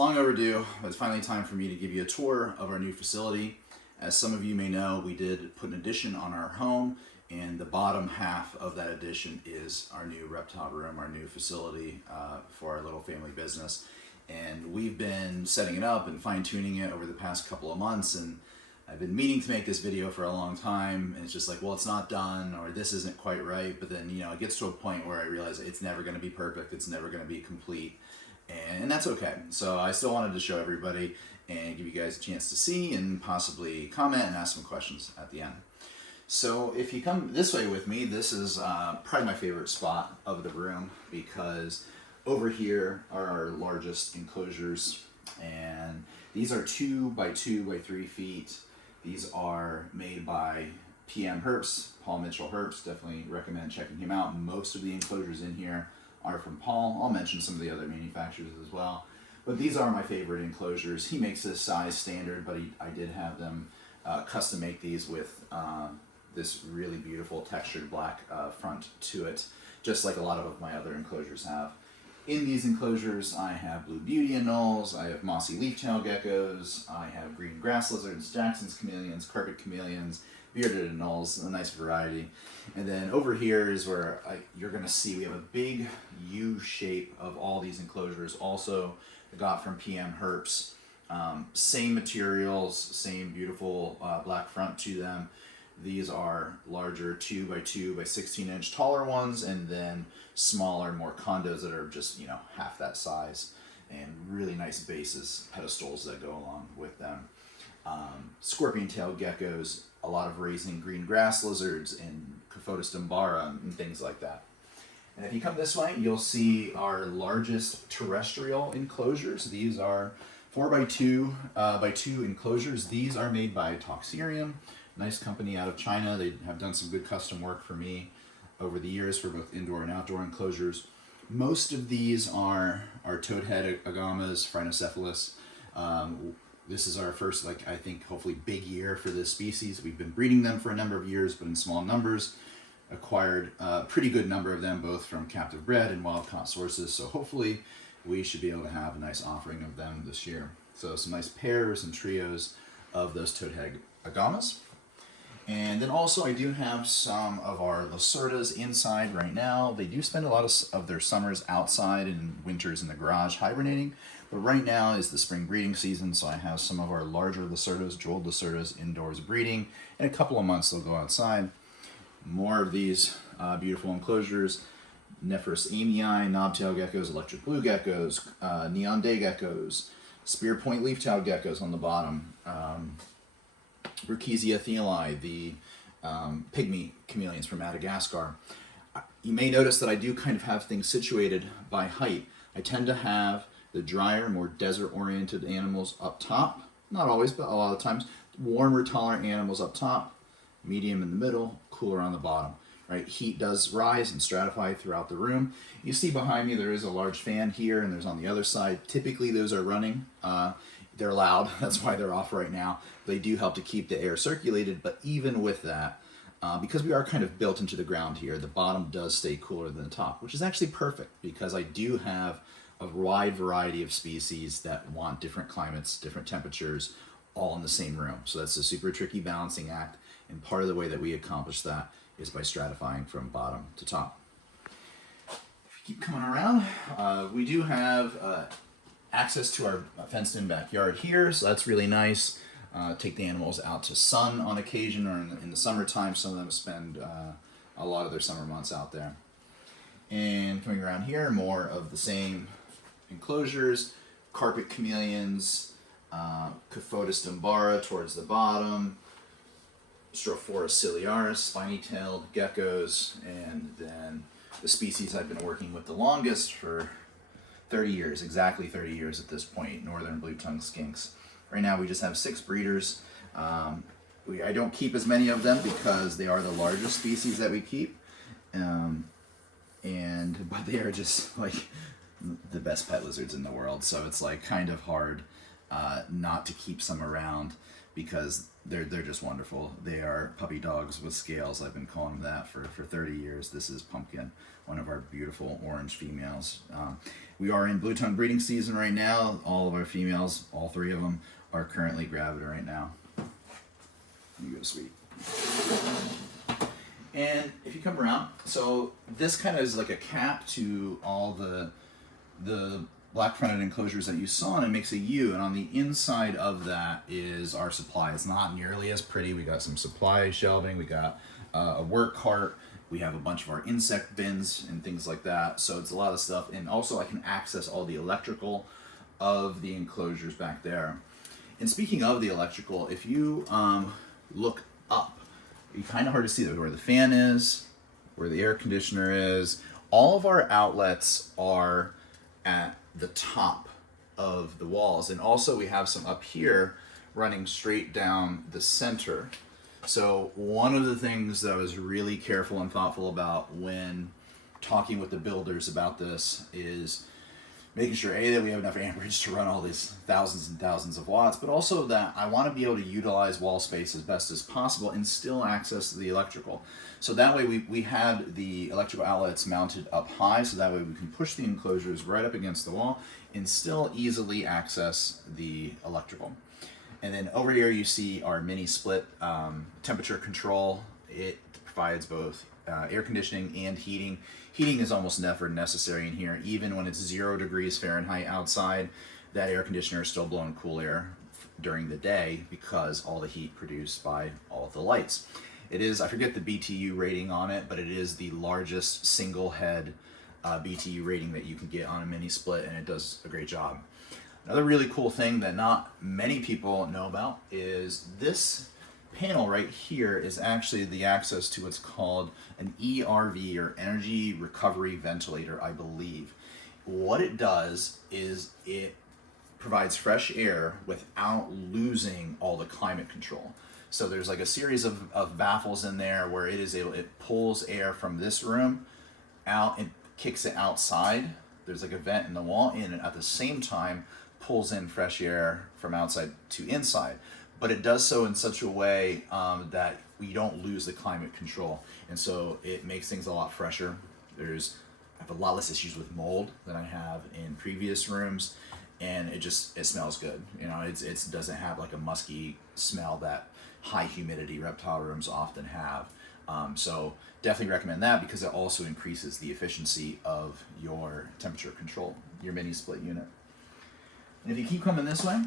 long overdue, but it's finally time for me to give you a tour of our new facility. As some of you may know, we did put an addition on our home, and the bottom half of that addition is our new reptile room, our new facility for our little family business. And we've been setting it up and fine-tuning it over the past couple of months, and I've been meaning to make this video for a long time, and it's just like, well, it's not done, or this isn't quite right. But then, it gets to a point where I realize it's never going to be perfect, it's never going to be complete, and that's okay. So I still wanted to show everybody and give you guys a chance to see and possibly comment and ask some questions at the end. So if you come this way with me, this is probably my favorite spot of the room, because over here are our largest enclosures, and these are 2 by 2 by 3 feet. These are made by PM Herbst, Paul Mitchell Herbst. Definitely recommend checking him out. Most of the enclosures in here are from Paul. I'll mention some of the other manufacturers as well. But these are my favorite enclosures. He makes this size standard, but I did have them custom make these with this really beautiful textured black front to it, just like a lot of my other enclosures have. In these enclosures, I have blue beauty anoles, I have mossy leaf-tailed geckos, I have green grass lizards, Jackson's chameleons, carpet chameleons, bearded anoles, a nice variety. And then over here is where you're going to see we have a big U shape of all these enclosures, also got from PM Herbst. Same materials, same beautiful black front to them. These are larger 2 by 2 by 16 inch taller ones, and then smaller, more condos that are just, half that size, and really nice bases, pedestals that go along with them. Scorpion-tailed geckos, a lot of raising green grass lizards, and Caphotis dumbara, and things like that. And if you come this way, you'll see our largest terrestrial enclosures. These are 4 by 2 by 2 enclosures. These are made by Toxerium, nice company out of China. They have done some good custom work for me over the years for both indoor and outdoor enclosures. Most of these are toadhead agamas, phrynocephalus. This is our first, I think, hopefully big year for this species. We've been breeding them for a number of years, but in small numbers. Acquired a pretty good number of them, both from captive bred and wild-caught sources. So hopefully we should be able to have a nice offering of them this year. So some nice pairs and trios of those toadhead agamas. And then also I do have some of our Lacerdas inside right now. They do spend a lot of their summers outside and winters in the garage hibernating. But right now is the spring breeding season, so I have some of our larger Lacerdas, jeweled Lacerdas, indoors breeding. In a couple of months they'll go outside. More of these beautiful enclosures. Nephrus amii, knobtail geckos, electric blue geckos, neon day geckos, spear point leaf-tailed geckos on the bottom. Rickesia thieli, the pygmy chameleons from Madagascar. You may notice that I do kind of have things situated by height. I tend to have the drier, more desert-oriented animals up top. Not always, but a lot of times. Warmer, tolerant animals up top, medium in the middle, cooler on the bottom. Right? Heat does rise and stratify throughout the room. You see behind me there is a large fan here, and there's on the other side. Typically those are running. They're loud, that's why they're off right now. They do help to keep the air circulated, but even with that, because we are kind of built into the ground here, the bottom does stay cooler than the top, which is actually perfect, because I do have a wide variety of species that want different climates, different temperatures, all in the same room. So that's a super tricky balancing act, and part of the way that we accomplish that is by stratifying from bottom to top. If you keep coming around, we do have access to our fenced-in backyard here, so that's really nice. Take the animals out to sun on occasion, or in the summertime, some of them spend a lot of their summer months out there. And coming around here, more of the same enclosures, carpet chameleons, Caphotis dumbara towards the bottom, Strophoros ciliaris, spiny-tailed geckos, and then the species I've been working with the longest for 30 years, exactly 30 years at this point, northern blue-tongued skinks. Right now we just have 6 breeders. I don't keep as many of them because they are the largest species that we keep, but they are just like the best pet lizards in the world, so it's kind of hard not to keep some around, because they're just wonderful. They are puppy dogs with scales. I've been calling them that for 30 years. This is Pumpkin, one of our beautiful orange females. We are in blue tongue breeding season right now. All of our females, all three of them, are currently gravid right now. You go, sweet. And if you come around, so this kind of is like a cap to all the black fronted enclosures that you saw, and it makes a U, and on the inside of that is our supply. It's not nearly as pretty. We got some supply shelving, we got a work cart, we have a bunch of our insect bins and things like that. So it's a lot of stuff, and also I can access all the electrical of the enclosures back there. And speaking of the electrical, if you look up, it's kind of hard to see where the fan is, where the air conditioner is. All of our outlets are at the top of the walls, and also we have some up here running straight down the center. So one of the things that I was really careful and thoughtful about when talking with the builders about this is making sure that we have enough amperage to run all these thousands and thousands of watts, but also that I want to be able to utilize wall space as best as possible and still access the electrical. So that way we had the electrical outlets mounted up high, so that way we can push the enclosures right up against the wall and still easily access the electrical. And then over here you see our mini split temperature control. It provides both air conditioning and heating. Heating is almost never necessary in here. Even when it's 0 degrees Fahrenheit outside, that air conditioner is still blowing cool air during the day because all the heat produced by all of the lights. It is, I forget the BTU rating on it, but it is the largest single head BTU rating that you can get on a mini split, and it does a great job. Another really cool thing that not many people know about is this panel right here is actually the access to what's called an ERV, or energy recovery ventilator, I believe. What it does is it provides fresh air without losing all the climate control. So there's like a series of baffles in there where it pulls air from this room out and kicks it outside. There's like a vent in the wall, and at the same time pulls in fresh air from outside to inside. But it does so in such a way that we don't lose the climate control. And so it makes things a lot fresher. I have a lot less issues with mold than I have in previous rooms. And it smells good. You know, it doesn't have like a musky smell that high humidity reptile rooms often have. So definitely recommend that because it also increases the efficiency of your temperature control, your mini split unit. And if you keep coming this way,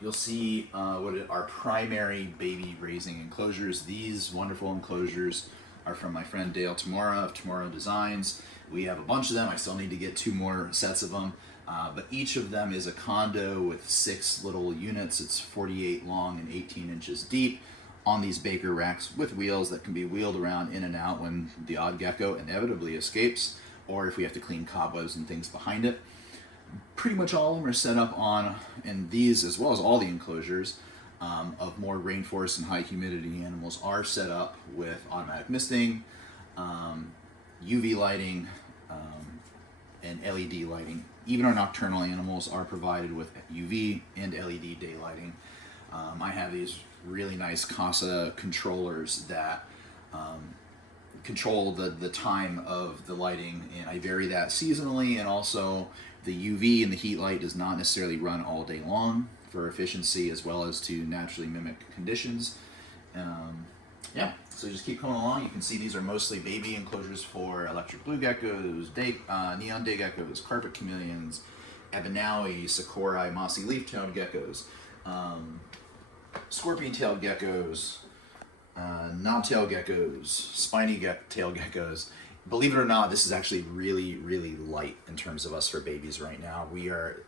you'll see our primary baby raising enclosures. These wonderful enclosures are from my friend Dale Tamora of Tamora Designs. We have a bunch of them. I still need to get 2 more sets of them. But each of them is a condo with 6 little units. It's 48 long and 18 inches deep on these baker racks with wheels that can be wheeled around in and out when the odd gecko inevitably escapes, or if we have to clean cobwebs and things behind it. Pretty much all of them are set up on, and these as well as all the enclosures of more rainforest and high humidity animals are set up with automatic misting, UV lighting, and LED lighting. Even our nocturnal animals are provided with UV and LED daylighting. I have these really nice CASA controllers that control the time of the lighting, and I vary that seasonally, and also the UV and the heat light does not necessarily run all day long for efficiency as well as to naturally mimic conditions. Yeah, so just keep coming along. You can see these are mostly baby enclosures for electric blue geckos, neon day geckos, carpet chameleons, ebanaui, sakura, mossy leaf-toed geckos, scorpion-tailed geckos, knobtail geckos, spiny-tailed geckos. Believe it or not, this is actually really, really light in terms of us for babies right now.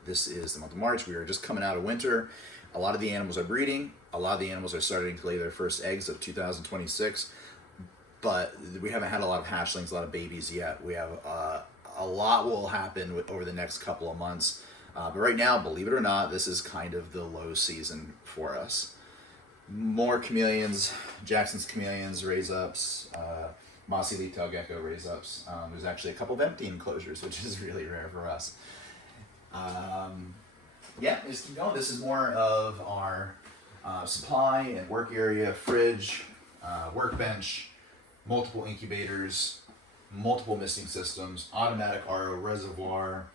This is the month of March. We are just coming out of winter. A lot of the animals are breeding. A lot of the animals are starting to lay their first eggs of 2026. But we haven't had a lot of hatchlings, a lot of babies yet. We have a lot will happen over the next couple of months. But right now, believe it or not, this is kind of the low season for us. More chameleons, Jackson's chameleons, raise-ups, mossy leaf-tailed gecko raise-ups. There's actually a couple of empty enclosures, which is really rare for us. Yeah, just keep going. This is more of our Supply and work area, fridge, workbench, multiple incubators, multiple misting systems, automatic RO reservoir,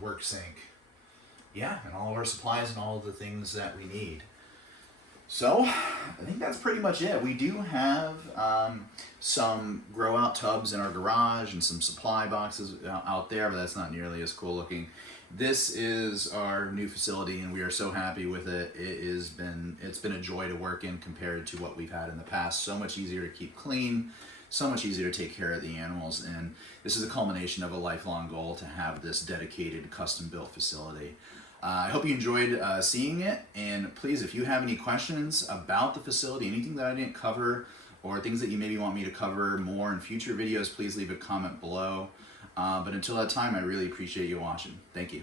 work sink. Yeah, and all of our supplies and all of the things that we need. So, I think that's pretty much it. We do have some grow out tubs in our garage and some supply boxes out there, but that's not nearly as cool looking. This is our new facility, and we are so happy with it. It's been a joy to work in compared to what we've had in the past. So much easier to keep clean, so much easier to take care of the animals, and this is a culmination of a lifelong goal to have this dedicated, custom-built facility. I hope you enjoyed seeing it, and please, if you have any questions about the facility, anything that I didn't cover, or things that you maybe want me to cover more in future videos, please leave a comment below. But until that time, I really appreciate you watching. Thank you.